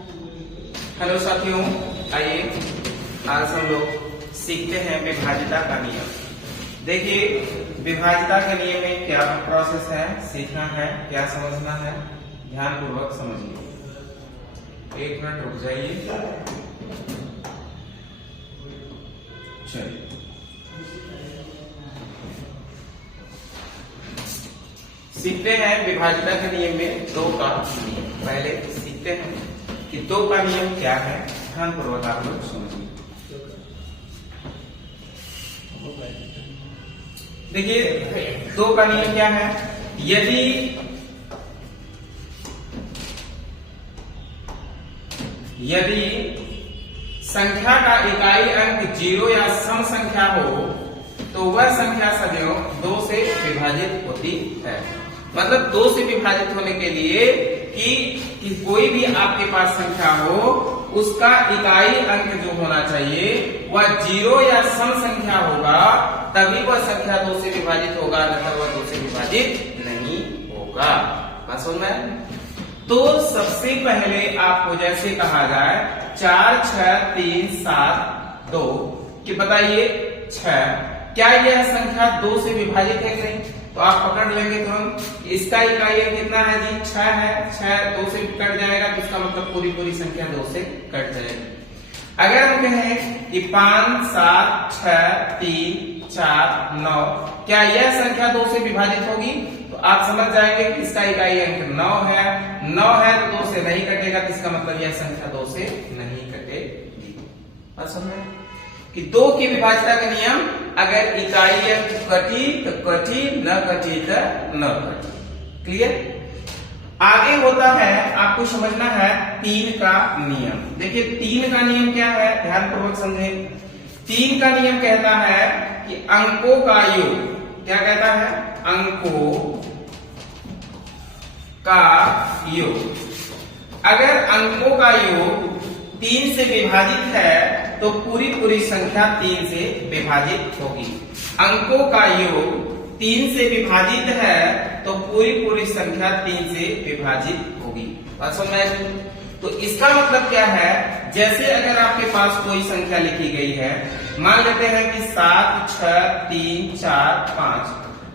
Hello साथियों, आइए आज हम लोग सीखते हैं विभाज्यता का नियम। देखिए, विभाज्यता के नियम में क्या प्रोसेस है, सीखना है, क्या समझना है, ध्यान पूर्वक समझिए। एक मिनट रुक जाइए। चलिए, सीखते हैं विभाज्यता के नियम में दो का नियम। पहले सीखते हैं कि दो का नियम क्या है, ध्यान पूर्वक आप लोग समझिए। देखिए, दो का नियम क्या है। यदि संख्या का इकाई अंक 0 या सम संख्या हो तो वह संख्या सदैव 2 से विभाजित होती है। मतलब 2 से विभाजित होने के लिए कि कोई भी आपके पास संख्या हो, उसका इकाई अंक जो होना चाहिए वह 0 या सम संख्या होगा, तभी वह संख्या 2 से विभाजित होगा, अन्यथा वह 2 से विभाजित नहीं होगा। बात समझ में? तो सबसे पहले आपको जैसे कहा जाए 4, 6, 3, 7, 2 कि बताइए 6, क्या यह संख्या 2 से विभाजित है कि नहीं? तो आप पकड़ लेंगे तुरंत। इसका इकाई कितना है जी? 6 है। 6 2 से कट जाएगा तो इसका मतलब पूरी संख्या 2 से कट जाएगी। अगर हम कहें कि 5, 7, 6, 3, 4, 9, क्या यह संख्या 2 से विभाजित होगी? तो आप समझ जाएंगे कि इसका इकाई अंक 9 है। 9 है तो 2 से नहीं कटेगा, तो इसका मतलब यह संख्या 2 से नहीं कटेगी। बात समझ में? कि 2 की विभाज्यता का नियम, अगर इकाई अंक कटी तो कटी, न कटी तो न कटी। क्लियर? आगे होता है, आपको समझना है 3 का नियम। देखिए 3 का नियम क्या है, ध्यान पूर्वक समझें। 3 का नियम कहता है कि अंकों का योग, क्या कहता है? अंकों का योग। अगर अंकों का योग 3 से विभाजित है तो पूरी संख्या 3 से विभाजित होगी। अंकों का योग 3 से विभाजित है तो पूरी संख्या 3 से विभाजित होगी। बात समझ में आई? तो इसका मतलब क्या है, जैसे अगर आपके पास कोई संख्या लिखी गई है, मान लेते हैं कि 7, 6, 3, 4, 5।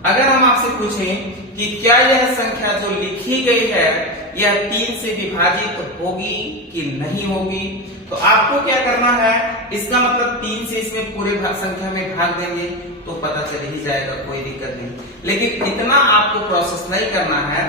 अगर हम आपसे पूछें कि क्या यह संख्या जो लिखी गई है यह 3 से विभाजित होगी कि नहीं होगी, तो आपको क्या करना है, इसका मतलब 3 से इसमें पूरे संख्या में भाग देंगे तो पता चल ही जाएगा, कोई दिक्कत नहीं। लेकिन इतना आपको प्रोसेस नहीं करना है।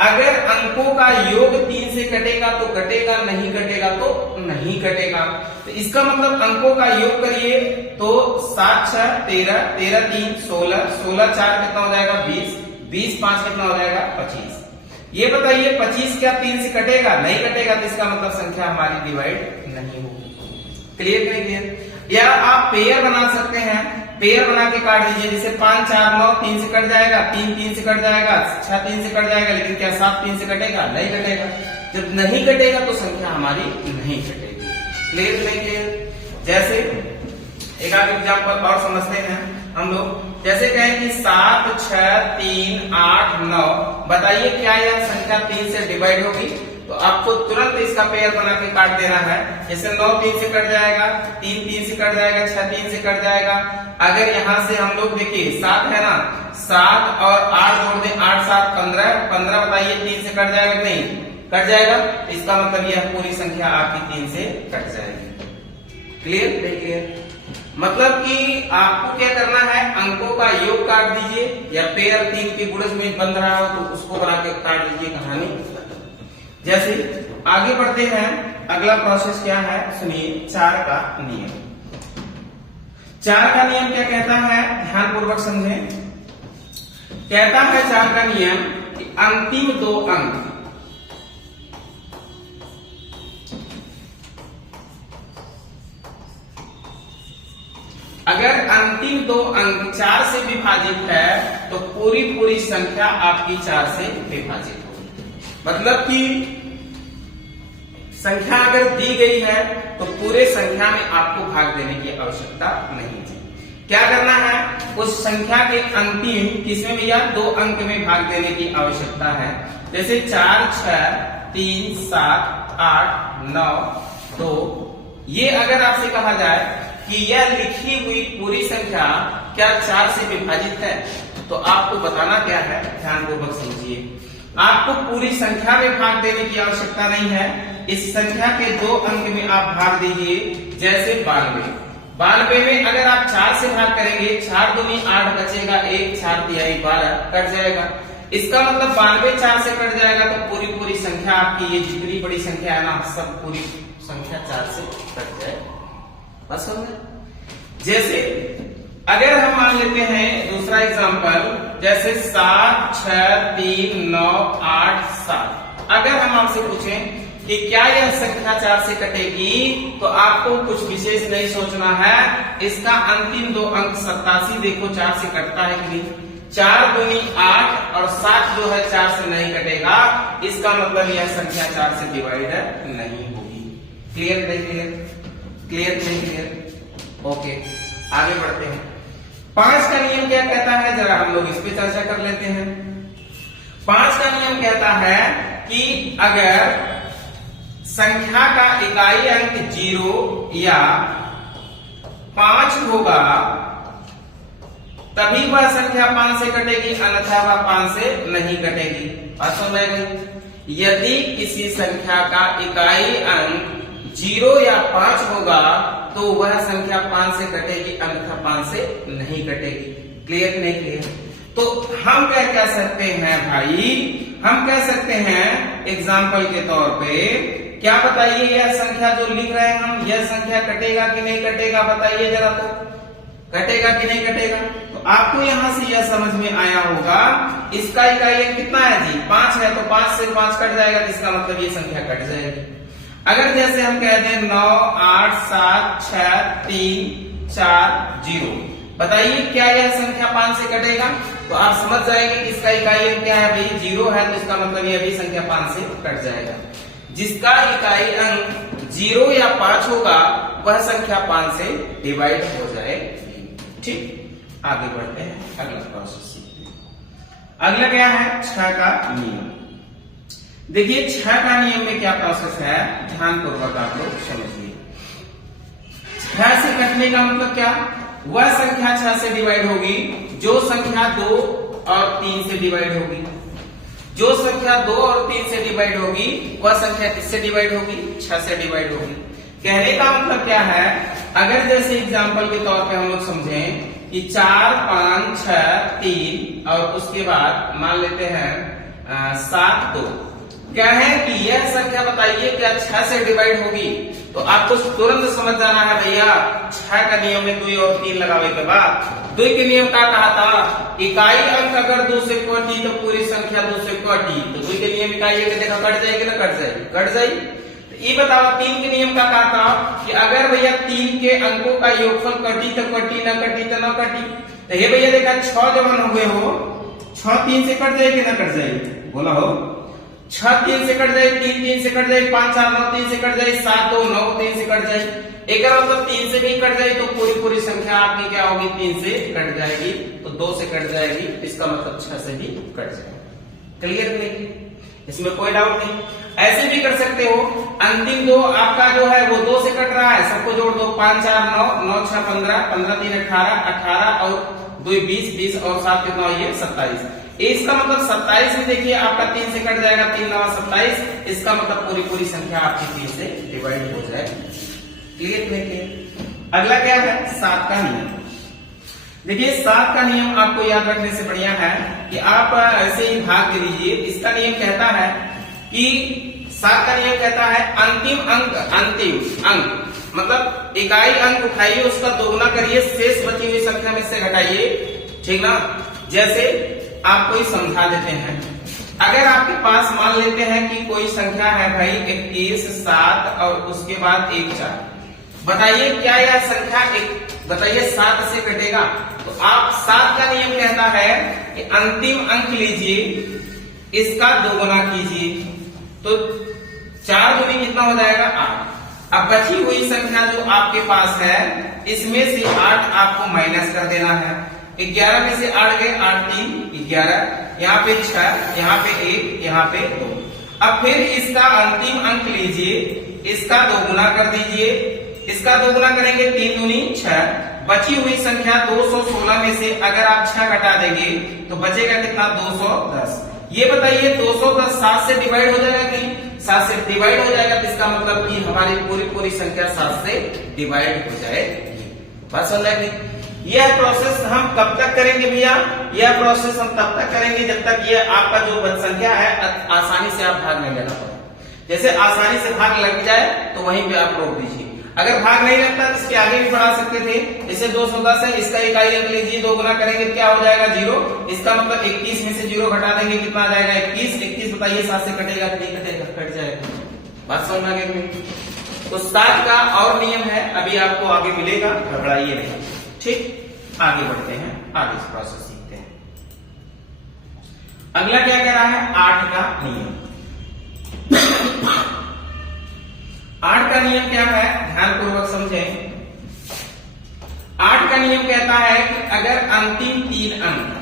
अगर अंकों का योग 3 से कटेगा तो कटेगा, नहीं कटेगा तो नहीं कटेगा। तो इसका मतलब अंकों का योग करिए तो 7, 6, 13, 13, 3, 16, 16, 4 कितना हो जाएगा? 20, 20, 5 कितना हो जाएगा? 25। ये बताइए 25 क्या 3 से कटेगा? नहीं कटेगा, तो इसका मतलब संख्या हमारी डिवाइड नहीं होगी। क्लियर नहीं क्लियर? या आप पेयर बना सकते हैं, पेयर बना के काट दीजिए। जैसे 5, 4, 9 3 से कट जाएगा, 3 3 से कट जाएगा, 6 3 से कट जाएगा, लेकिन क्या 7 3 से कटेगा? नहीं कटेगा। जब नहीं कटेगा तो संख्या हमारी नहीं कटेगी। क्लियर नहीं क्लियर? जैसे एक आध एग्जाम्पल और समझते हैं हम लोग। जैसे कहें कि 7, 6, 3, 8, 9, बताइए क्या यह संख्या 3 से डिवाइड होगी? तो आपको तुरंत इसका पेयर बना के काट देना है। जैसे 9 3 से कट जाएगा, 3 3 से कट जाएगा, 6 3 से कट जाएगा। अगर यहां से हम लोग देखिए 7 है ना, 7 और 8 जोड़ दें, 8 7 15, 15 बताइए 3 से कट जाएगा? नहीं कट जाएगा। इसका मतलब यह पूरी संख्या आपकी 3 से कट जाएगी। क्लियर नहीं क्लियर? मतलब कि आपको क्या करना है, अंकों का योग काट दीजिए, या पेयर 3 के गुणज में बन रहा हो तो उसको बना के काट दीजिए, कहानी। जैसे आगे बढ़ते हैं, अगला प्रोसेस क्या है सुनिए। 4 का नियम। 4 का नियम क्या कहता है, ध्यान पूर्वक समझें। कहता है 4 का नियम कि अंतिम 2 अंक, अगर अंतिम 2 अंक 4 से विभाजित है तो पूरी संख्या आपकी 4 से विभाजित होगी। मतलब कि संख्या अगर दी गई है तो पूरे संख्या में आपको भाग देने की आवश्यकता नहीं है। क्या करना है, उस संख्या के अंतिम किसमें भैया 2 अंक में भाग देने की आवश्यकता है। जैसे 4, 6, 3, 7, 8 9 2। ये अगर आपसे कहा जाए कि यह लिखी हुई पूरी संख्या क्या 4 से विभाजित है, तो आपको बताना क्या है, ध्यानपूर्वक समझिए। आपको पूरी संख्या में भाग देने की आवश्यकता नहीं है। इस संख्या के 2 अंक में आप भाग दीजिए, जैसे 92। 92 में अगर आप 4 से भाग करेंगे, 4 दूनी 8 बचेगा 1, 4 तिहाई 12 कट जाएगा। इसका मतलब 92 4 से कट जाएगा, तो पूरी संख्या आपकी ये जितनी बड़ी संख्या है ना, सब पूरी संख्या 4 से कट जाएगा। बस समझ। जैसे अगर हम मान लेते हैं दूसरा एग्जांपल, जैसे 7 6 3 9 8 7। अगर हम आपसे पूछें कि क्या यह संख्या 4 से कटेगी, तो आपको कुछ विशेष नहीं सोचना है। इसका अंतिम 2 अंक 87 देखो 4 से कटता है कि नहीं। 4 दूनी 8 और 7 जो है 4 से नहीं कटेगा। इसका मतलब यह संख्या 4 से डिवाइड नहीं होगी। क्लियर नहीं क्लियर? क्लियर नहीं क्लियर? ओके, आगे बढ़ते हैं। 5 का नियम क्या कहता है, जरा हम लोग इस पे चर्चा कर लेते हैं। 5 का नियम कहता है कि अगर संख्या का इकाई अंक 0 या 5 होगा तभी वह संख्या 5 से कटेगी, अन्यथा वह 5 से नहीं कटेगी। बात समझ में गई? यदि किसी संख्या का इकाई अंक 0 या 5 होगा तो वह संख्या 5 से कटेगी, अन्यथा 5 से नहीं कटेगी। क्लियर नहीं क्लियर? तो हम क्या कह सकते हैं भाई, हम कह सकते हैं एग्जाम्पल के तौर पे, क्या बताइए यह संख्या जो लिख रहे हैं हम, यह संख्या कटेगा कि नहीं कटेगा, बताइए जरा। तो कटेगा कि नहीं कटेगा? तो आपको यहां से यह समझ में आया होगा, इसका इकाई अंक कितना है जी, 5 है, तो 5 से 5 कट जाएगा, तो इसका मतलब ये संख्या कट जाएगी। अगर जैसे हम कह दें 9 8 7 6 3 4 0, बताइए क्या यह संख्या 5 से कटेगा? तो आप समझ जाएंगे कि इसका इकाई अंक क्या है भाई, 0 है, तो इसका मतलब यह भी संख्या 5 से कट जाएगा। जिसका इकाई अंक 0 या 5 होगा वह संख्या 5 से डिवाइड हो जाएगी। ठीक, आगे बढ़ते हैं, अगला प्रोसेस सीखते हैं। अगला क्या है, 6 का नियम। देखिए 6 का नियम में क्या प्रोसेस है, ध्यानपूर्वक आप लोग समझिए। 6 से कटने का मतलब क्या, वह संख्या 6 से डिवाइड होगी जो संख्या 2 और 3 से डिवाइड होगी। जो संख्या 2 और 3 से डिवाइड होगी वह संख्या किससे डिवाइड होगी, 6 से डिवाइड होगी। कहने का मतलब क्या है, अगर जैसे एग्जांपल के तौर पे हम लोग समझें कि 4 5 6 3 और उसके बाद मान लेते हैं 7 2, क्या है कि यह संख्या बताइए क्या 6 से डिवाइड होगी? तो आपको तुरंत समझ जाना है भैया, 6 का नियम में 2 और 3 लगावे के बाद 2 के नियम का कहा था, इकाई अंक अगर 2 से कटी तो पूरी संख्या 2 से कटी, तो 2 के नियम इकाई अंक देखा कट जाएगी ना, कट जाएगी, कट जाएगी। तो ये बताओ 3 के नियम का कहा था कि अगर भैया 3 के अंकों का योगफल कटी तो कटी, न कटी तो न कटी। तो ये भैया देखा 6 जब हो गए हो, 6 3 से कट जाएगी ना कट जाएगी, बोला हो। 6 3 से कट जाए, 3 3 से कट जाए, 5 4 9 3 से कट जाए, 7 2 9 3 से कट जाए। एक मतलब 3 से भी कट जाए तो पूरी संख्या आपकी क्या होगी, 3 से कट जाएगी, तो 2 से कट जाएगी, इसका मतलब 6 से भी कट जाएगी। क्लियर नहीं? इसमें कोई डाउट नहीं। ऐसे भी कर सकते हो, अंतिम 2 आपका जो है वो 2 से कट रहा है, सबको जोड़ दो, 5 4 9 9 6 15 15 3 18 18 और 2 20 20 और 7 कितना ये 27। इसका मतलब 27 में देखिए आपका 3 से कट जाएगा, 3 9 27, इसका मतलब पूरी संख्या आपकी 3 से डिवाइड हो जाएगी। क्लियर नहीं क्लियर? अगला क्या है, 7 का नियम। देखिए 7 का नियम आपको याद रखने से बढ़िया है कि आप ऐसे ही भाग दे दीजिए। इसका नियम कहता है कि 7 का नियम कहता है अंतिम अंक मतलब इकाई अंक उठाइए, उसका दोगुना करिए, शेष बची हुई संख्या में से घटाइए। ठीक ना? जैसे आपको ही समझा देते हैं। अगर आपके पास मान लेते हैं कि कोई संख्या है भाई 21 7 और उसके बाद 1 4, बताइए क्या यह संख्या बताइए 7 से कटेगा? तो आप 7 का नियम कहता है कि अंतिम अंक लीजिए, इसका दोगुना कीजिए, तो 4 दूनी कितना हो जाएगा 8। अब बची हुई संख्या जो आपके पास है इसमें से 8 आपको माइनस कर देना है। 11 में से 8 गए, 8 3 11, यहाँ पे 6, यहाँ पे 1, यहाँ पे 2। अब फिर इसका अंतिम अंक लीजिए, इसका दोगुना कर दीजिए, इसका दोगुना करेंगे 3 दूनी 6, बची हुई संख्या 216 में से अगर आप 6 घटा देंगे तो बचेगा कितना 210। ये बताइए 210 7 से डिवाइड हो जाएगा कि 7 से डिवाइड हो जाएगा, तो इसका मतलब कि हमारी पूरी संख्या 7 से डिवाइड हो जाएगी। बात समझ आएगी? यह प्रोसेस हम कब तक करेंगे भैया? यह प्रोसेस हम तब तक करेंगे जब तक ये आपका जो संख्या है आसानी से आप भाग नहीं लगा पाए। जैसे आसानी से भाग लग जाए तो वहीं पे आप रोक दीजिए। अगर भाग नहीं लगता तो इसके आगे भी बढ़ा सकते थे। जैसे 210 है, इसका इकाई अंक लीजिए, दोगुना करेंगे क्या हो जाएगा 0। इसका मतलब 21 में से 0 घटा देंगे कितना आ जाएगा 21। 21 बताइए 7 से कटेगा कि नहीं कटेगा? कट जाएगा। बात समझ में आ गई? तो 7 का और नियम है, अभी आपको आगे मिलेगा, घबराइए नहीं। ठीक, आगे बढ़ते हैं, आगे इस प्रोसेस सीखते हैं। अगला क्या कह रहा है? 8 का नियम। 8 का नियम क्या है? ध्यानपूर्वक समझें। 8 का नियम कहता है कि अगर अंतिम 3 अंक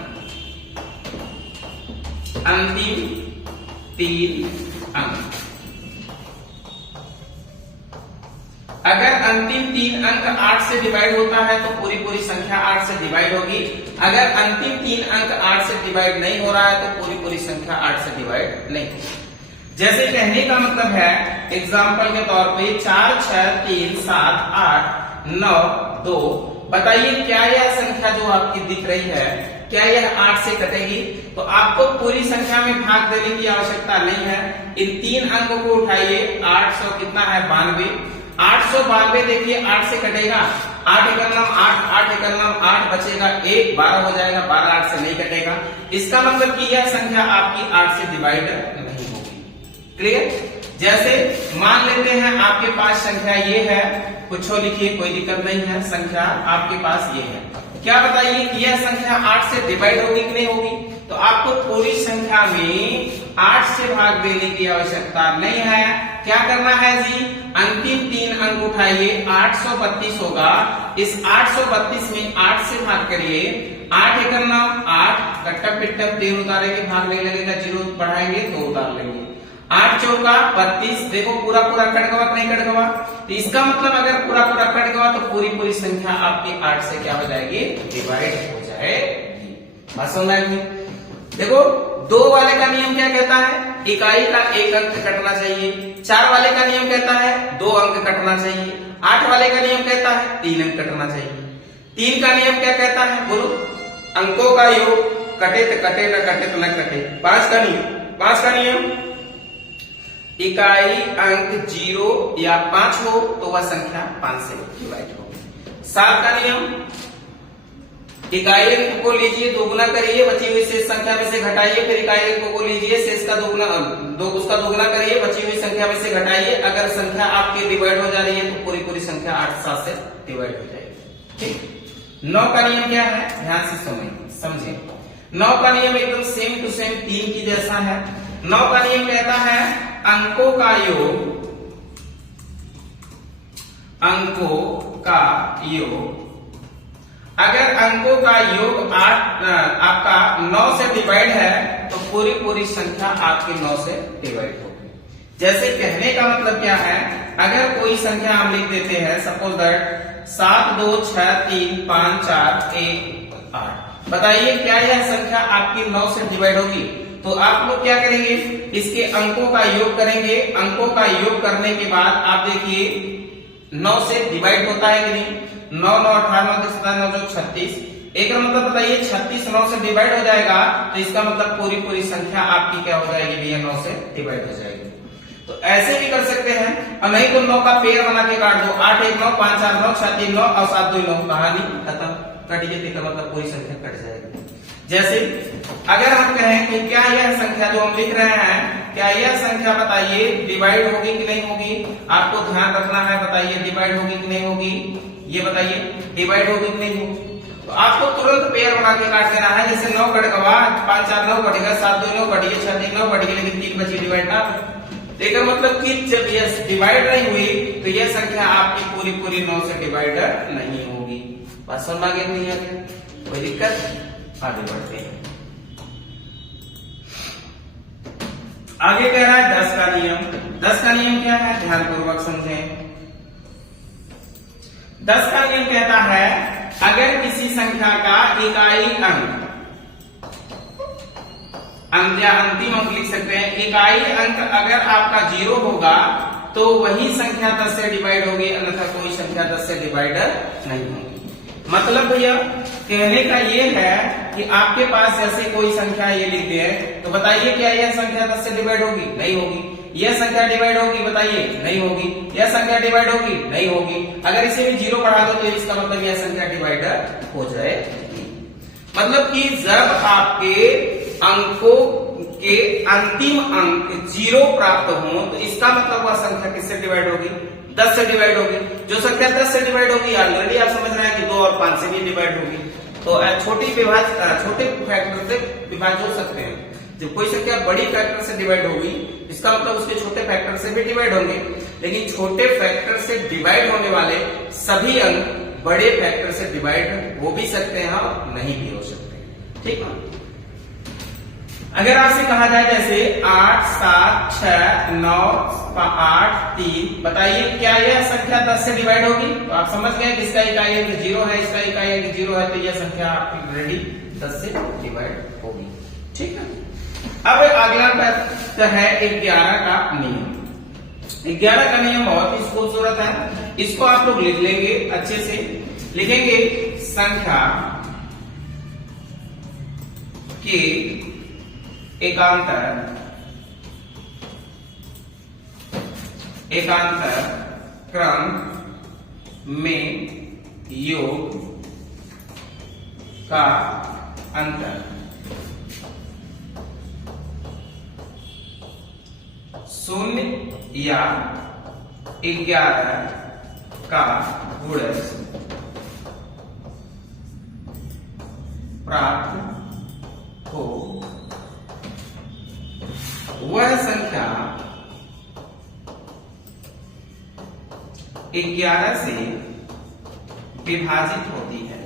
अगर अंतिम 3 अंक 8 से डिवाइड होता है तो पूरी संख्या 8 से डिवाइड होगी। अगर अंतिम 3 अंक 8 से डिवाइड नहीं हो रहा है तो पूरी संख्या 8 से डिवाइड नहीं होगी। जैसे कहने का मतलब है, एग्जाम्पल के तौर पे 4 6 3 7 8 9 2, बताइए क्या यह संख्या जो आपकी दिख रही है क्या यह 8 से कटेगी? तो आपको पूरी संख्या में भाग देने की आवश्यकता नहीं है। इन 3 अंकों को उठाइए, 800 कितना है 92। 892 देखिए 8 से कटेगा, 8 एकम 8, 8 एकम 8 बचेगा 1, 12 हो जाएगा, 12 8 से नहीं कटेगा। इसका मतलब कि यह संख्या आपकी 8 से डिवाइड नहीं होगी। क्लियर? जैसे मान लेते हैं आपके पास संख्या ये है, कुछ लिखिए कोई दिक्कत नहीं है, संख्या आपके पास ये है। क्या बताइए कि यह संख्या 8 से डिवाइड होगी कि नहीं होगी? तो आपको पूरी संख्या में 8 से भाग देने की आवश्यकता नहीं है। क्या करना है जी? अंतिम 3 अंक उठाइए, 832 होगा। इस 832 में 8 से भाग करिए, 8 एकम 8, कट्टा पिट्टा 3 उतारेंगे, भाग नहीं लगेगा, 0 बढ़ाएंगे तो उतार लेंगे। 8 चौका 32, देखो पूरा कट गवा नहीं कट गवा? तो इसका मतलब अगर पूरा कट गवा तो पूरी संख्या आपकी 8 से क्या हो जाएगी? डिवाइड हो जाएगी। बात समझ आएगी? देखो 2 वाले का नियम क्या कहता है? इकाई का 1 अंक कटना चाहिए। 4 वाले का नियम कहता है 2 अंक कटना चाहिए। 8 वाले का नियम कहता है 3 अंक कटना चाहिए। 3 का नियम क्या कहता है? बोलो। अंकों का योग कटे तो कटे, न कटे तो न कटे। 5 का नियम इकाई अंक 0 या 5 हो तो वह संख्या 5 से डिवाइड होगी। 7 का नियम इकाई अंक को लीजिए, दोगुना करिए, बची हुई शेष संख्या में से घटाइए, फिर इकाई अंक को लीजिए, शेष का उसका दोगुना करिए, बची हुई संख्या में से घटाइए। अगर संख्या आपकी डिवाइड हो जा रही है तो पूरी संख्या 8 7 से डिवाइड हो जाएगी। ठीक। 9 का नियम क्या है? ध्यान से समझिए। 9 का नियम एकदम सेम टू सेम 3 की जैसा है। 9 का नियम कहता है अंकों का योग अगर अंकों का योग 8 आपका 9 से डिवाइड है तो पूरी संख्या आपकी 9 से डिवाइड होगी। जैसे कहने का मतलब क्या है? अगर कोई संख्या हम लिख देते हैं, सपोज दैट 7 2 6 3 5 4 1 8, बताइए क्या यह संख्या आपकी 9 से डिवाइड होगी? तो आप लोग क्या करेंगे? इसके अंकों का योग करेंगे। अंकों का योग करने के बाद आप देखिए 9 से डिवाइड होता है कि नहीं? 9 9 18 9 9 36, एक मतलब बताइए 36 9 से डिवाइड हो जाएगा तो इसका मतलब पूरी संख्या आपकी क्या हो जाएगी भैया? 9 से डिवाइड हो जाएगी। तो ऐसे भी कर सकते हैं, और नहीं तो 9 का पेड़ बना के काट दो, 8 1 9 5 4 9 6 3 9 और 7 2 9, कहानी खत्म। कटिए तो मतलब पूरी संख्या कट जाएगी। जैसे अगर हम कहें कि क्या यह संख्या जो हम लिख रहे हैं, क्या यह संख्या बताइए डिवाइड होगी कि नहीं होगी? आपको ध्यान रखना है, बताइए डिवाइड होगी कि नहीं होगी? ये बताइए डिवाइड होगी कि नहीं होगी? तो आपको तुरंत पेयर बना के काट देना है। जैसे 9 कट गवा, 5 4 9 कटेगा, 7 2 9 कटिए, 6 3 9 कटिए, लेकिन 3 बची डिवाइड ना। देखो मतलब कि जब यह डिवाइड नहीं हुई तो यह संख्या आपकी पूरी 9 से डिवाइड नहीं होगी। बात समझ में आ गई नहीं है? कोई दिक्कत? आगे बढ़ते हैं। आगे कह रहा है 10 का नियम। 10 का नियम क्या है, ध्यानपूर्वक समझें। 10 का नियम कहता है अगर किसी संख्या का इकाई अंक या अंतिम अंक लिख सकते हैं, इकाई अंक अगर आपका 0 होगा तो वही संख्या 10 से डिवाइड होगी, अन्यथा कोई संख्या 10 से डिवाइड नहीं होगी। मतलब भैया कहने का ये है कि आपके पास जैसे कोई संख्या ये लिख दे तो बताइए क्या यह संख्या 10 से डिवाइड होगी? नहीं होगी। यह संख्या डिवाइड होगी? बताइए नहीं होगी। यह संख्या डिवाइड होगी? नहीं होगी। अगर इसे भी 0 बढ़ा दो तो इसका मतलब यह संख्या डिवाइड हो जाएगी। मतलब कि जब आपके अंकों के अंतिम अंक 0 प्राप्त हो तो इसका मतलब वह संख्या किससे डिवाइड होगी? 10 से डिवाइड होगी। जो संख्या 10 से डिवाइड होगी ऑलरेडी आप समझ रहे हैं कि 2 और 5 से भी डिवाइड होगी। तो छोटे फैक्टर से विभाज्य हो सकते हैं। जब कोई संख्या बड़ी फैक्टर से डिवाइड होगी इसका मतलब उसके छोटे फैक्टर से भी डिवाइड होंगे, लेकिन छोटे फैक्टर से डिवाइड होने वाले सभी अंक बड़े फैक्टर से डिवाइड हो भी सकते हैं और नहीं भी हो सकते। ठीक है। अगर आपसे कहा जाए जैसे 8 7 6 9 8 3, बताइए क्या यह संख्या 10 से डिवाइड होगी? तो आप समझ गए कि इसका इकाई अंक 0 है, इसका इकाई अंक 0 है, तो यह संख्या आपकी ऑलरेडी 10 से डिवाइड होगी। ठीक है। अब अगला प्रश्न है 11 का नियम। 11 का नियम बहुत ही खूबसूरत है, इसको आप लोग लिख लेंगे, अच्छे से लिखेंगे। संख्या के एकांतर क्रम में योग का अंतर 0 या 11 का गुणज प्राप्त हो वह संख्या 11 से विभाजित होती है।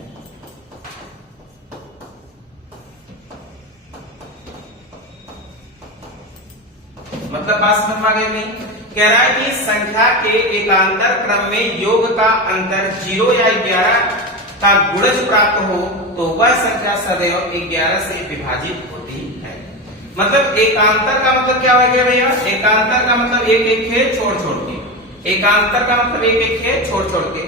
मतलब बात समझ में नहीं? कह रहा है कि संख्या के एकांतर क्रम में योग का अंतर 0 या 11 का गुणज प्राप्त हो तो वह संख्या सदैव 11 से विभाजित होती है। मतलब एकांतर का मतलब क्या हो गया भैया? एकांतर का मतलब एक एक है छोड़ छोड़ के। एकांतर का मतलब एक एक है छोड़ छोड़ के।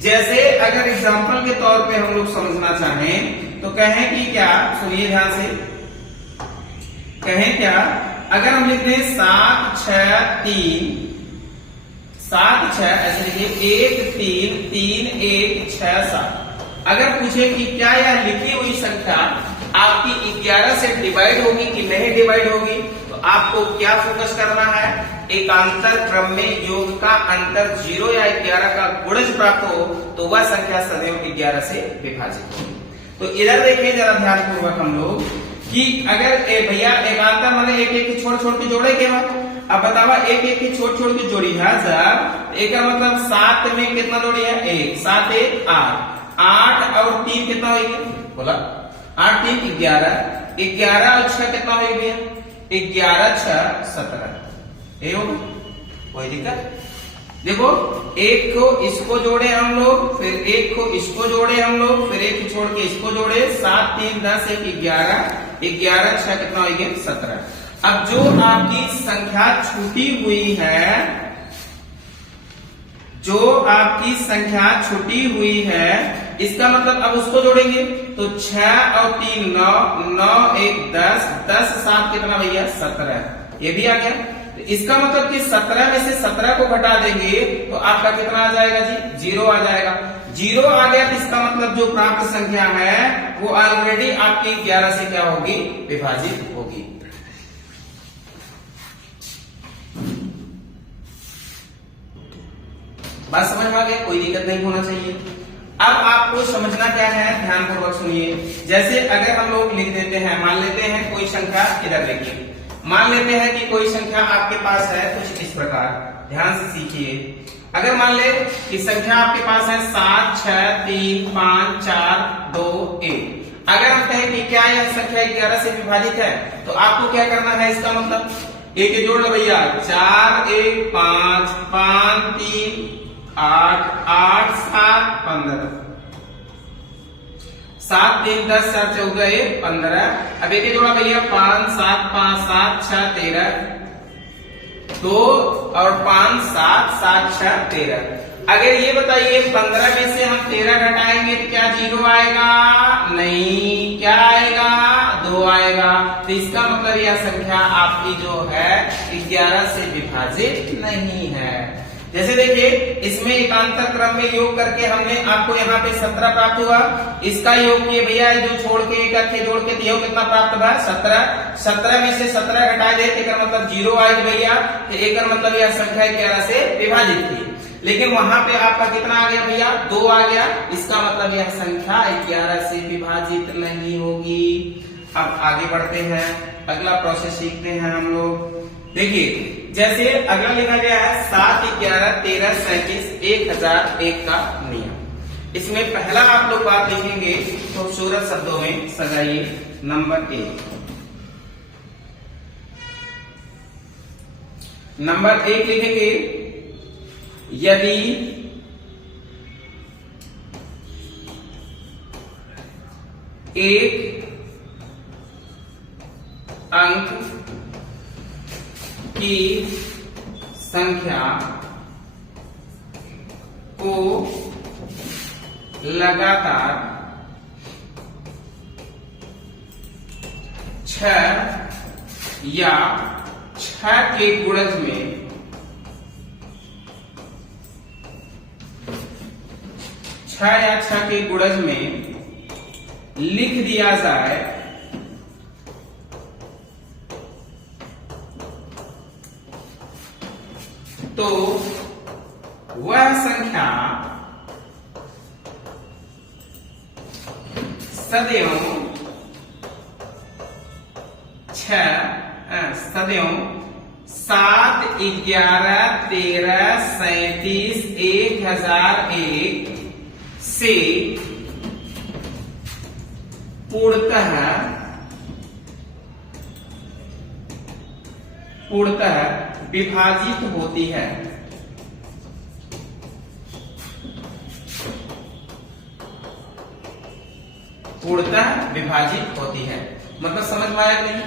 जैसे अगर एग्जांपल के तौर पे हम लोग समझना चाहें तो कहें कि क्या, सुनिए ध्यान से, कहें क्या अगर हम लिखते हैं 7 6 3 7 6 ऐसे लिखिए 1 3 3 1 6 7। अगर पूछे कि क्या यह लिखी हुई संख्या आपकी 11 से डिवाइड होगी कि नहीं डिवाइड होगी, तो आपको क्या फोकस करना है? एकांतर क्रम में योग का अंतर 0 या 11 का गुणज प्राप्त हो तो वह संख्या सदैव 11 से विभाजित होगी। तो इधर देखिए जरा ध्यानपूर्वक हम लोग कि अगर भैया एकांतर माने एक एक छोड़ छोड़ के जोड़े के बाद, अब बतावा एक एक की छोड़ छोड़ के जोड़ी है जब, एक का मतलब 7 में कितना जोड़ी है? 1 7 1 8 8 और 3 कितना होगी? बोला 8 3 11 11 और 6 कितना हो गया? 11 6 17। ये होगा, कोई दिक्कत? देखो एक को इसको जोड़े हम लोग, फिर एक को इसको जोड़े हम लोग, फिर एक छोड़ के इसको जोड़े, 7 3 10 1 11 11 6 कितना हो गया? 17। अब जो आपकी संख्या छूटी हुई है, जो आपकी संख्या छुटी हुई है, इसका मतलब अब उसको जोड़ेंगे तो 6 और 3 9 9 1 10 10 7 कितना भैया? 17। ये भी आ गया। तो इसका मतलब कि 17 में से 17 को घटा देंगे तो आपका कितना आ जाएगा जी? 0 आ जाएगा। 0 आ गया तो इसका मतलब जो प्राप्त संख्या है वो ऑलरेडी आपकी 11 से क्या होगी? विभाजित होगी। बात समझ में आ गई? कोई दिक्कत नहीं होना चाहिए। अब आपको समझना क्या है, ध्यानपूर्वक सुनिए। जैसे अगर हम लोग लिख देते हैं, मान लेते हैं कोई संख्या, इधर देखिए, मान लेते हैं कि कोई संख्या आपके पास है कुछ इस प्रकार, ध्यान से सीखिए। अगर मान ले कि संख्या आपके पास है 7 6 3 5 4 2 1। अगर हम कहें कि क्या यह संख्या 11 से विभाजित है तो आपको क्या करना है? इसका मतलब एक जोड़ लो भैया, 4 1 5 5 3 8 8 7 15 7 3 10 4 14 15। अब एक जोड़ा भैया, 5 7 5 7 6 13 2 और 5 7 7 6 13। अगर ये बताइए 15 में से हम 13 घटाएंगे तो क्या 0 आएगा? नहीं, क्या आएगा? 2 आएगा। तो इसका मतलब यह संख्या आपकी जो है 11 से विभाजित नहीं है। जैसे देखिए, इसमें एकांतर क्रम में योग करके हमने आपको यहाँ पे 17 प्राप्त हुआ। इसका योग किए भैया, जो छोड़ के एक के जोड़ के दिया कितना प्राप्त हुआ? 17। 17 में से 17 घटा दे तो मतलब 0 आएगा भैया। तो एक मतलब यह संख्या 11 से विभाजित थी, लेकिन वहां पे आपका कितना आ गया भैया? 2 आ गया। इसका मतलब यह संख्या 11 से विभाजित नहीं होगी। अब आगे बढ़ते हैं, अगला प्रोसेस सीखते हैं हम लोग। देखिए, जैसे अगला लिखा गया है 7 11 13 37 1001 का नियम। इसमें पहला आप लोग बात लिखेंगे खूबसूरत शब्दों में सजाइए। नंबर 1, नंबर 1 लिखेंगे, यदि एक अंक की संख्या को लगातार 6 या 6 के गुणज में 6 या 6 के गुणज में लिख दिया जाए तो वह संख्या सदैव 7 11 13 37 1001 से पूर्णतः विभाजित होती है। पूर्णतः विभाजित होती है मतलब समझ में आया कि नहीं?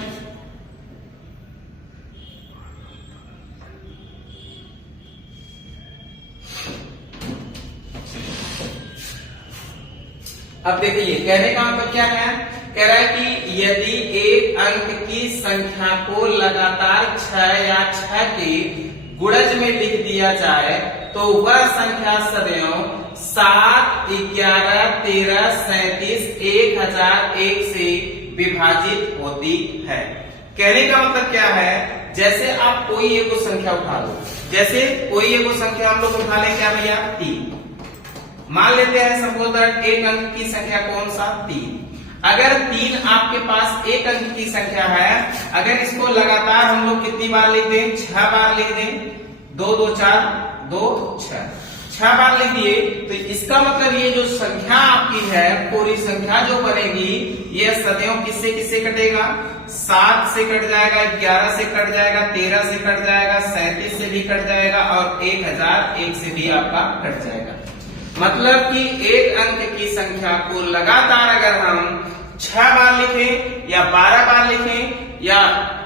अब देखिए, कहने का मतलब क्या है? कह रहा है कि यदि एक अंक की संख्या को लगातार 6 या 6 के गुणज में लिख दिया जाए तो वह संख्या सदैव 7 11 13 37 1001 से विभाजित होती है। कहने का मतलब क्या है? जैसे आप कोई एक संख्या उठा लो, जैसे कोई एक संख्या हम लोग उठा लें, क्या भैया? 3 मान लेते हैं। सपोज दैट एक अंक की संख्या कौन सा? 3। अगर 3 आपके पास एक अंक की संख्या है, अगर इसको लगातार हम लोग कितनी बार लिख दें? 6 बार लिख दें। 2 2 4 2 6 बार लिख दिए तो इसका मतलब ये जो संख्या आपकी है, पूरी संख्या जो बनेगी, ये सदैव किससे किससे कटेगा? 7 से कट जाएगा, 11 से कट जाएगा, 13 से कट जाएगा, 37 से भी कट जाएगा और 1001 से भी आपका कट जाएगा। मतलब कि एक अंक की संख्या को लगातार अगर हम 6 बार लिखें या 12 बार लिखें या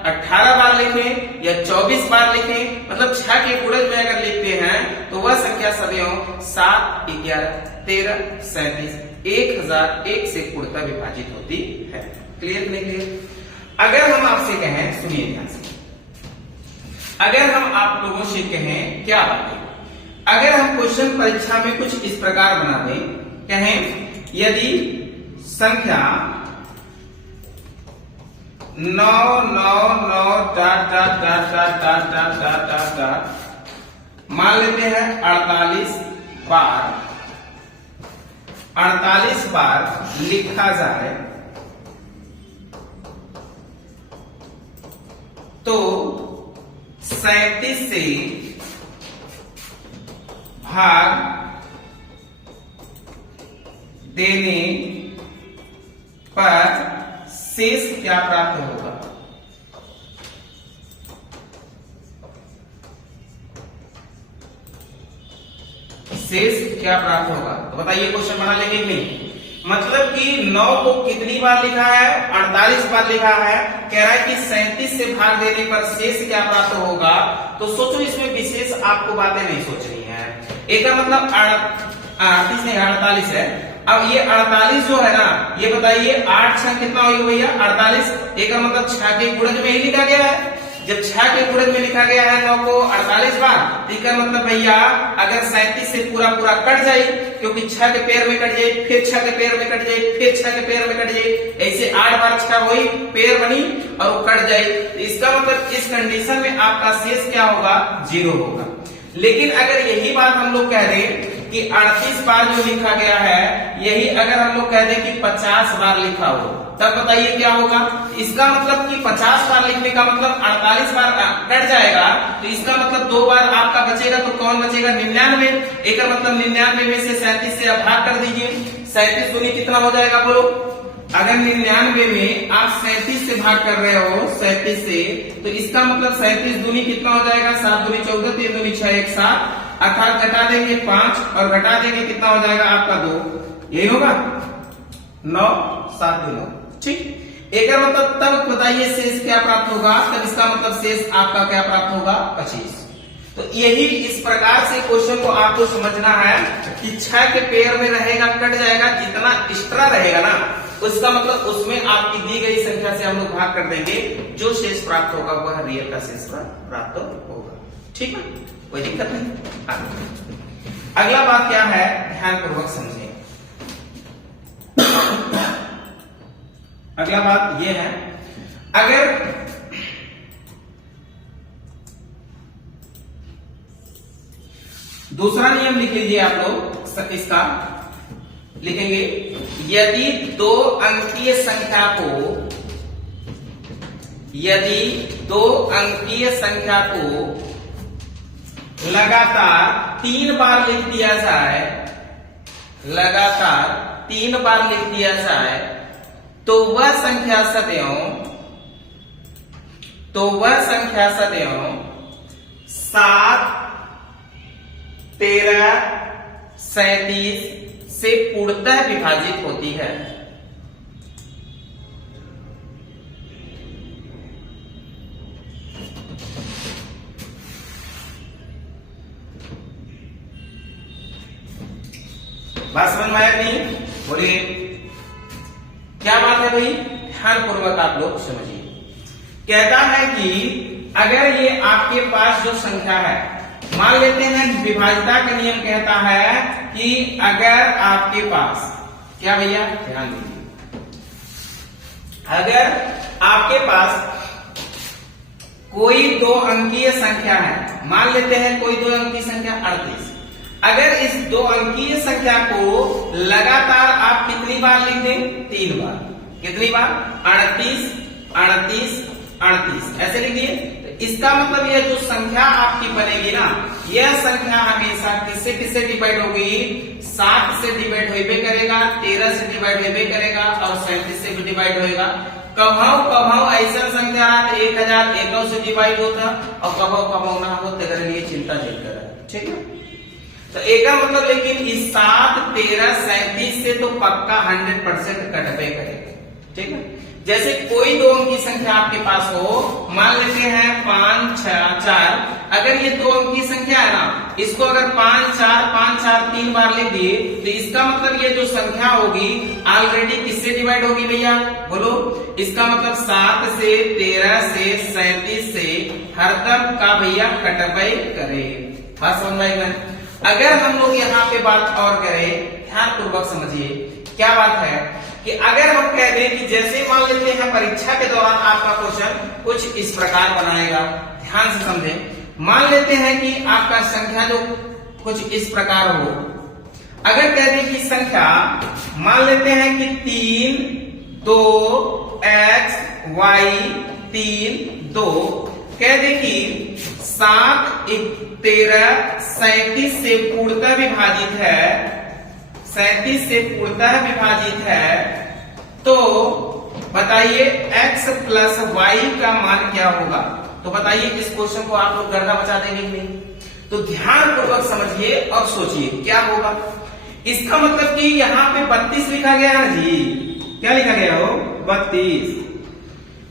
18 बार लिखें या 24 बार लिखें, मतलब 6 के गुणज में अगर लिखते हैं तो वह संख्या सदैव 7 11 13 37 1001 से पूर्णतः विभाजित होती है। क्लियर नहीं क्लियर? अगर हम आपसे कहें, सुनिए ध्यान से, अगर हम आप लोगों से कहें क्या बात है, अगर हम क्वेश्चन परीक्षा में कुछ इस प्रकार बना दें, कहें यदि संख्या 9 9 9 dot dot dot dot dot dot dot dot dot मान लेते हैं 48 बार लिखा जाए तो 37 से भाग देने पर शेष क्या प्राप्त होगा? शेष क्या प्राप्त होगा। तो बताइए क्वेश्चन बना लेंगे कि नहीं। मतलब कि 9 को कितनी बार लिखा है, 48 बार लिखा है। कह रहा है कि 37 से भाग देने पर शेष क्या प्राप्त होगा। तो सोचो इसमें विशेष आपको बातें नहीं सोचनी है। एक का मतलब 38 नहीं 48 है। अब ये 48 जो है ना, ये बताइए 8 6 कितना होगी भैया 48। एक का मतलब 6 के गुणज में ही लिखा गया है। जब 6 के गुणज में लिखा गया है 9 को 48 बार, तो इसका मतलब भैया अगर 37 से पूरा पूरा कट जाए, क्योंकि 6 के पैर में कट जाए, फिर 6 के पैर में कट जाए, फिर 6 के पैर में कट जाए, ऐसे 8 बार 6 वही पैर बनी और वो कट जाए। तो इसका मतलब इस कंडीशन में आपका शेष क्या होगा 0 होगा। लेकिन अगर यही बात हम लोग कह दें कि 38 बार जो लिखा गया है, यही अगर हम लोग कह दें कि 50 बार लिखा हो, तब बताइए क्या होगा। इसका मतलब कि 50 बार लिखने का मतलब 48 बार कट जाएगा, तो इसका मतलब 2 बार आपका बचेगा। तो कौन बचेगा 99। एक का मतलब 99 में से 37 से आप भाग कर दीजिए। 37 दूनी कितना हो जाएगा बोलो। अगर 99 में आप 37 से भाग कर रहे हो 37 से, तो इसका मतलब 37 दूनी कितना हो जाएगा 7 दूनी 14, 3 दूनी 6, 1 7, अर्थात घटा देंगे 5 और घटा देंगे कितना हो जाएगा आपका 2, यही होगा 9 7 9। ठीक। एक मतलब तब बताइए शेष क्या प्राप्त होगा। तब इसका मतलब शेष आपका क्या प्राप्त होगा 25। तो यही इस प्रकार से क्वेश्चन को आपको समझना है कि 6 के पैर में रहेगा कट जाएगा, जितना एक्स्ट्रा रहेगा ना उसका मतलब उसमें आपकी दी गई संख्या से हम लोग भाग कर देंगे, जो शेष प्राप्त होगा वह रियल का शेष प्राप्त होगा। ठीक है, कोई दिक्कत नहीं। अगला बात क्या है, ध्यान पूर्वक समझें। अगला बात यह है, अगर दूसरा नियम लिख लीजिए आप लोग, इसका लिखेंगे, यदि 2 अंकीय संख्या को, यदि 2 अंकीय संख्या को लगातार 3 बार लिख दिया जाए, लगातार 3 बार लिख दिया जाए, तो वह संख्या सदैव 7 13 37 से पूर्णतः विभाजित होती है। बात समझ में आया नहीं? बोलिए क्या बात है भाई, ध्यान पूर्वक आप लोग समझिए। कहता है कि अगर ये आपके पास जो संख्या है, मान लेते हैं विभाजिता का नियम कहता है कि अगर आपके पास, क्या भैया ध्यान दीजिए, अगर आपके पास कोई 2 अंकीय संख्या है, मान लेते हैं कोई 2 अंकीय संख्या 38, अगर इस 2 अंकीय संख्या को लगातार आप कितनी बार लिख दें 3 बार, कितनी बार 38 38 38 ऐसे लिखिए। इसका मतलब यह जो संख्या आपकी बनेगी ना, यह संख्या हमेशा किससे डिवाइड होगी, 7 से डिवाइड होइबे करेगा, 13 से डिवाइड होइबे करेगा और 37 से भी डिवाइड होएगा। कभाव ऐसा संख्या रहा 1001 से डिवाइड होता और कभाव ना हो, तेरे लिए चिंता नहीं कर। ठीक है, तो एक मतलब लेकिन इस 7 13 37 से तो पक्का 100% कटबे करेगा। ठीक है, जैसे कोई 2 अंकी संख्या आपके पास हो, मान लेते हैं 5 6 4, अगर ये 2 अंकी संख्या है ना, इसको अगर 5 4 3 बार लिख दिए, तो इसका मतलब ये जो संख्या होगी ऑलरेडी किससे डिवाइड होगी भैया बोलो। इसका मतलब 7 से 13 से 37 से हरदम का भैया कटबाई करे। बात समझ में आई? अगर हम लोग यहाँ पे बात और करें, ध्यान पूर्वक समझिए क्या बात है कि अगर हम कह दें कि जैसे मान लेते हैं परीक्षा के दौरान आपका क्वेश्चन कुछ इस प्रकार बनाएगा, ध्यान से समझें। मान लेते हैं कि आपका संख्या जो कुछ इस प्रकार हो, अगर कह दें कि संख्या मान लेते हैं कि 3 2 x y 3 2, कह दें कि 7 13 37 से पूर्णतः विभाजित है, 37 से पूर्णतः विभाजित है, तो बताइए x प्लस y का मान क्या होगा। तो बताइए इस क्वेश्चन को आप लोग गर्दा बचा देंगे कि नहीं। तो ध्यान पूर्वक समझिए और सोचिए क्या होगा। इसका मतलब कि यहाँ पे 32 लिखा गया है जी, क्या लिखा गया हो 32।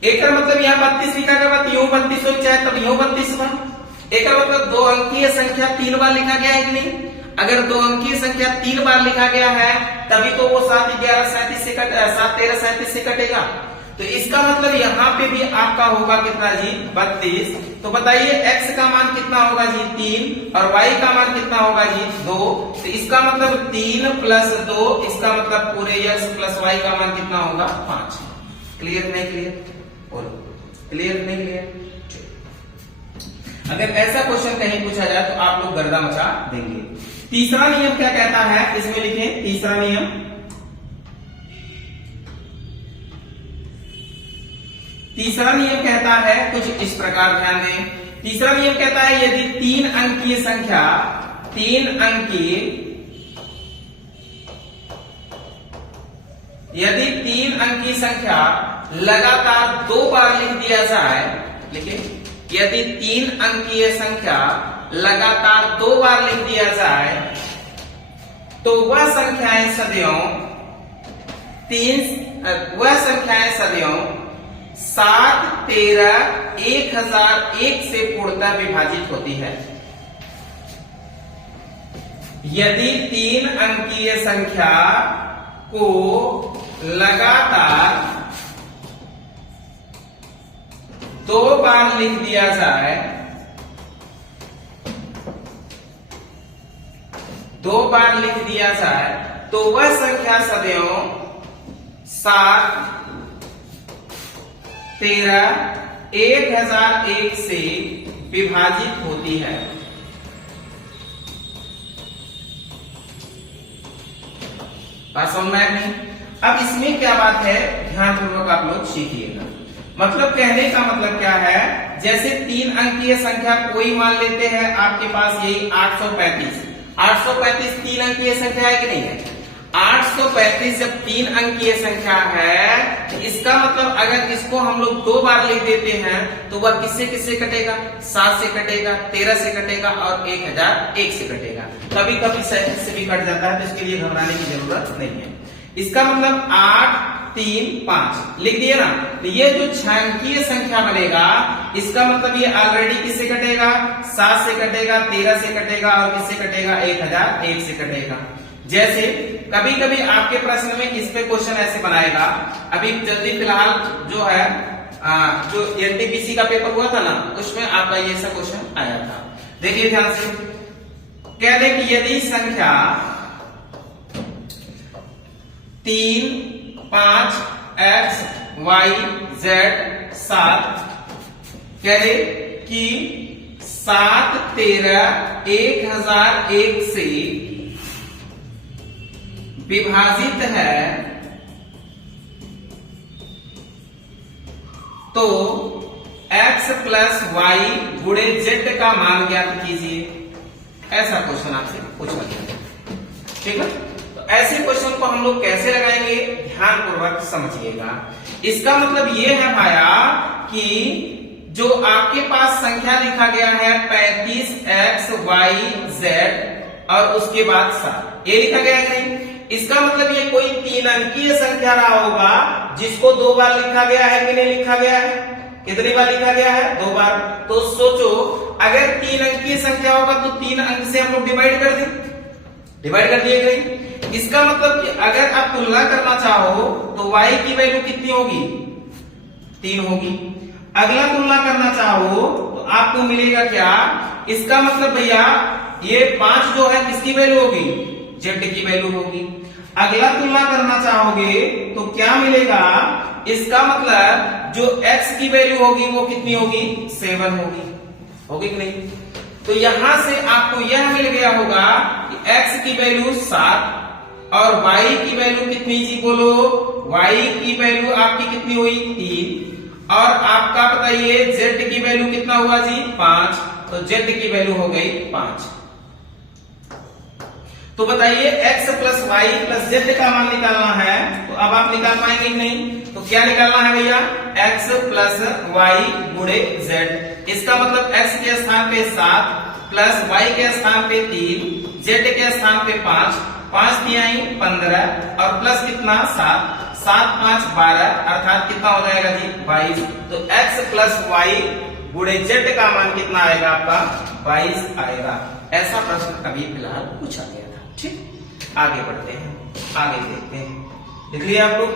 एक मतलब यहाँ 32 लिखा गया, यूं 32 हो चाहे तब यूं 32 बन। एक मतलब 2 अंकीय संख्या 3 बार लिखा गया है कि नहीं? अगर 2 अंकीय संख्या 3 बार लिखा गया है तभी तो वो 7 11 37 से 7 13 37 से कटेगा। तो इसका मतलब यहाँ पे भी आपका होगा कितना जी 32। तो बताइए x का मान कितना होगा जी 3 और y का मान कितना होगा जी 2। तो इसका मतलब 3 + 2, इसका मतलब पूरे x + y का मान कितना होगा 5। क्लियर नहीं क्लियर? और क्लियर नहीं क्लियर? अगर ऐसा क्वेश्चन कहीं पूछा जाए तो आप लोग गर्दा मचा देंगे। तीसरा नियम क्या कहता है, इसमें लिखें तीसरा नियम। तीसरा नियम कहता है कुछ इस प्रकार, ध्यान दें। तीसरा नियम कहता है यदि 3 अंकीय संख्या 3 अंकीय यदि 3 अंकीय संख्या लगातार 2 बार लिख दिया जाए, लिखें यदि 3 अंकीय संख्या लगातार 2 बार लिख दिया जाए तो वह संख्याएं सदैव 7 13 1001 से पूर्णतः विभाजित होती है। यदि 3 अंकीय संख्या को लगातार 2 बार लिख दिया जाए, 2 बार लिख दिया जाए तो वह संख्या सदैव 7 13 1001 से विभाजित होती है। बात समझ में नहीं? अब इसमें क्या बात है, ध्यान पूर्वक आप लोग सीखिएगा। मतलब कहने का मतलब क्या है, जैसे 3 अंकीय संख्या कोई मान लेते हैं आपके पास यही 835 3 अंकीय संख्या है कि नहीं है? 835 जब 3 अंकीय संख्या है, इसका मतलब अगर इसको हम लोग 2 बार लिख देते हैं तो वह किससे किससे कटेगा? 7 से कटेगा, 13 से कटेगा और 1001 से कटेगा। कभी कभी 37 से भी कट जाता है, तो इसके लिए घबराने की जरूरत नहीं है। इसका मतलब 8 3 5 लिख दिए ना, तो ये जो 6 अंकीय संख्या बनेगा, इसका मतलब ये ऑलरेडी किससे कटेगा? 7 से कटेगा, 13 से कटेगा और किससे कटेगा? 1001 से कटेगा। जैसे कभी कभी आपके प्रश्न में इस पे क्वेश्चन ऐसे बनाएगा, अभी जल्दी फिलहाल जो है जो एनटीपीसी का पेपर हुआ था ना, उसमें आपका ये सब क्वेश्चन आया था। देखिए ध्यान से, कह दे कि यदि संख्या 3 5 x y z 7 कह दे कि 7 13 1001 से विभाजित है, तो x + y गुणे z का मान ज्ञात कीजिए। ऐसा क्वेश्चन आपसे पूछा गया, ठीक है? तो ऐसे क्वेश्चन को हम लोग कैसे लगाएंगे, ध्यान पूर्वक समझिएगा। इसका मतलब ये है भाया कि जो आपके पास संख्या लिखा गया है 35 x y z और उसके बाद 7, ये लिखा गया है नहीं? इसका मतलब ये कोई 3 अंकीय संख्या रहा होगा जिसको 2 बार लिखा गया है कि नहीं लिखा गया है? कितनी बार लिखा गया है? 2 बार। तो सोचो अगर 3 अंकीय संख्या होगा तो 3 अंक से हम लोग डिवाइड कर दिए नहीं? इसका मतलब कि अगर आप तुलना करना चाहो तो y की वैल्यू कितनी होगी? 3 होगी। अगला तुलना करना चाहो तो आपको मिलेगा क्या? इसका मतलब भैया ये 5 जो है किसकी वैल्यू होगी? z की वैल्यू होगी। अगला तुलना करना चाहोगे तो क्या मिलेगा? इसका मतलब जो x की वैल्यू होगी वो कितनी होगी? 7 होगी कि नहीं? तो यहां से आपको यह मिल गया होगा कि x की वैल्यू 7 और y की वैल्यू कितनी जी बोलो? y की वैल्यू आपकी कितनी हुई? 3 और आपका बताइए z की वैल्यू कितना हुआ जी? 5। तो z की वैल्यू हो गई 5। तो बताइए x + y + z का मान निकालना है, तो अब आप निकाल पाएंगे कि नहीं? तो क्या निकालना है भैया? x + y गुणे z। इसका मतलब x के स्थान पे 7 प्लस y के स्थान पे 3, z के स्थान पे 5, 5 तिहाई 15 और प्लस कितना 7, 7 5 12 अर्थात कितना हो जाएगा जी 22। तो x प्लस y गुणे z का मान कितना आएगा आपका 22 आएगा। ऐसा प्रश्न अभी फिलहाल पूछा गया था। ठीक, आगे बढ़ते हैं, आगे देखते हैं। लिख लिया आप लोग?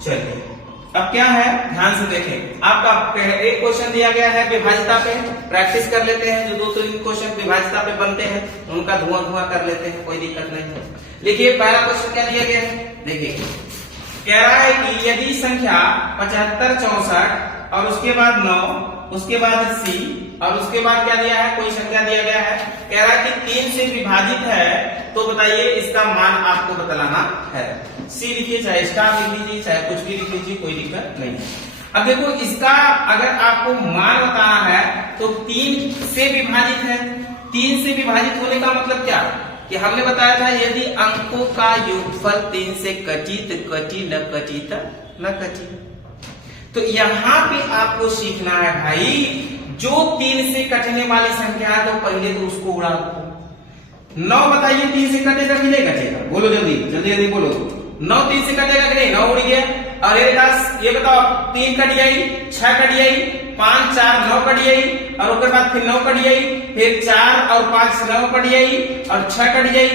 चलिए अब क्या है ध्यान से देखें। आपका एक क्वेश्चन दिया गया है विभाजिता पे, प्रैक्टिस कर लेते हैं। जो 2-3 क्वेश्चन विभाजिता पे बनते हैं उनका धुआं कर लेते हैं, कोई दिक्कत नहीं है। देखिए पहला क्वेश्चन क्या दिया गया है, देखिए कह रहा है कि यदि संख्या 75 64 और उसके बाद 9 उसके बाद C और उसके बाद क्या दिया है, कोई संख्या दिया गया है, कह रहा है कि 3 से विभाजित है, तो बताइए इसका मान आपको बतलाना है। C लिखिए, चाहे स्टार लिख लीजिए, चाहे कुछ भी लिख लीजिए, कोई दिक्कत नहीं है। अब देखो इसका अगर आपको मान बताना है तो 3 से विभाजित है। 3 से विभाजित होने का मतलब क्या कि हमने बताया था यदि अंकों का योगफल 3 से कटी न कटी। तो यहाँ पे आपको सीखना है भाई, जो 3 से कटने वाली संख्या है तो पहले तो उसको उड़ा दो। 9 बताइए 3 से कटेगा कि नहीं कटेगा, बोलो जल्दी जल्दी बोलो। 9 3 से कटेगा कि नहीं, 9 उड़ गया। और ये बताओ 3 कट गई, 6 कट गई, 5 4 9 कट गई और उसके बाद फिर 9 कट गई, फिर 4 और 5 9 कट गई और 6 कट जाई।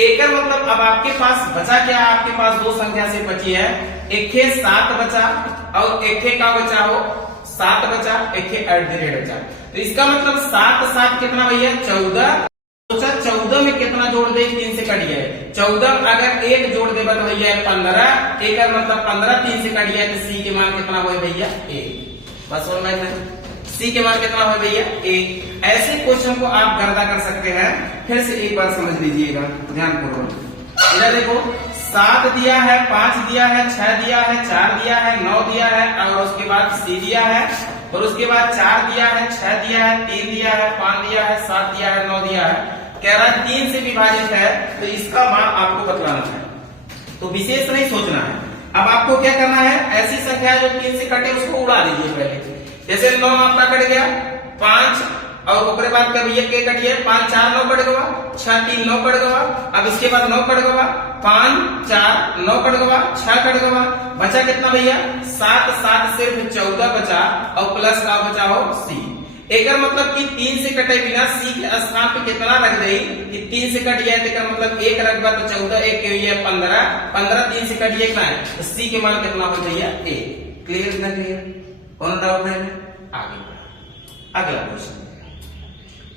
एक मतलब अब आपके पास बचा क्या, आपके पास 2 संख्या से बची है, एक 7 बचा और एक का बचा हो 7 बचा, एक बचा। तो इसका मतलब 7 7 कितना भैया 14। 14 में कितना जोड़ दे, 3 से कट गया 14, अगर 1 जोड़ दे तो भैया 15, एक मतलब 15 3 से कट गया तो C के मान कितना हुआ भैया 1। बस ऑनलाइन है, C के मान कितना हुआ भैया 1। ऐसे क्वेश्चन को आप गर्दा कर सकते हैं। फिर से एक बार समझ लीजिएगा ध्यानपूर्वक। इधर देखो 7 दिया है, 5 दिया है, 6 दिया है, 4 दिया है, 9 दिया है और उसके बाद C दिया है और उसके बाद 4 दिया है, 6 दिया है, 3 दिया है, 5 दिया है, 7 दिया है, 9 दिया है। कह रहा है 3 से विभाजित है तो इसका मान आपको बतलाना है, तो विशेष नहीं सोचना है। अब आपको क्या करना है, ऐसी संख्या जो 3 से कटे उसको उड़ा दीजिए पहले। जैसे 9 आपका कट गया, 5 और उसके बाद कभी ये कट गया, 5 4 9 कट गया, 6 3 9 कट गया, अब इसके बाद 9 कट गया, 5 4 9 कट गया, 6 कट गया, बचा कितना भैया 7 7 सिर्फ 14 बचा और प्लस का बचा हो C। एक मतलब कि 3 से कटे बिना C के स्थान पे कितना रख दे कि 3 से कट गया तो मतलब 1 रख बा तो 14, 1 के 15, 15 3 से कट गया कितना है तो C के मान कितना हो भैया 1। क्लियर ना क्लियर, कौन डाउट है? आगे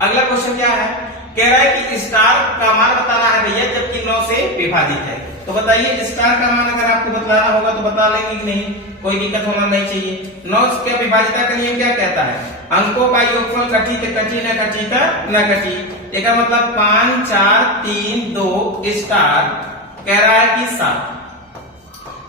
अगला क्वेश्चन क्या है, कह रहा है कि स्टार का मान बताना है भैया जबकि 9 से विभाजित है। तो बताइए स्टार का मान अगर आपको बतलाना होगा तो बता लेंगे कि नहीं, कोई दिक्कत होना नहीं चाहिए। 9 के विभाजिता के लिए क्या कहता है, अंकों का योगफल कटी न कटी। एक मतलब 5 4 3 2 स्टार कह रहा है कि 7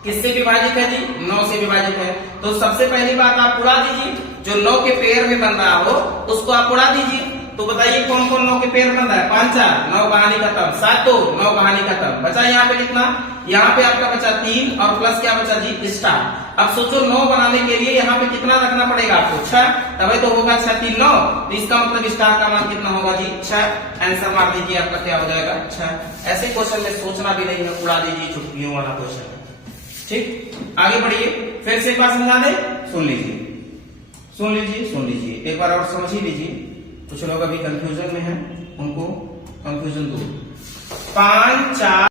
किससे विभाजित है जी 9 से विभाजित है। तो सबसे पहली बात आप उड़ा दीजिए, जो 9 के पेयर में बन रहा हो उसको आप उड़ा दीजिए। तो बताइए कौन कौन 9 के पेयर बन रहा है, 5 4 9 कहानी खत्म, 7 2 9 कहानी खत्म। बचा यहाँ पे कितना, यहाँ पे आपका बचा 3 और प्लस क्या बचा जी स्टार। अब सोचो 9 बनाने के लिए यहाँ पे कितना रखना पड़ेगा आपको 6, तभी तो होगा 6 3 9। तो इसका मतलब स्टार का मान कितना होगा जी 6। आंसर मार दीजिए, आपका क्या हो जाएगा 6। ऐसे क्वेश्चन में सोचना भी नहीं है, उड़ा दीजिए, चुटकियों वाला क्वेश्चन है। ठीक, आगे बढ़िए, फिर से एक बार समझा दे, सुन लीजिए एक बार और समझ ही लीजिए। कुछ लोग अभी कंफ्यूजन में हैं, उनको कंफ्यूजन दूर। 5 4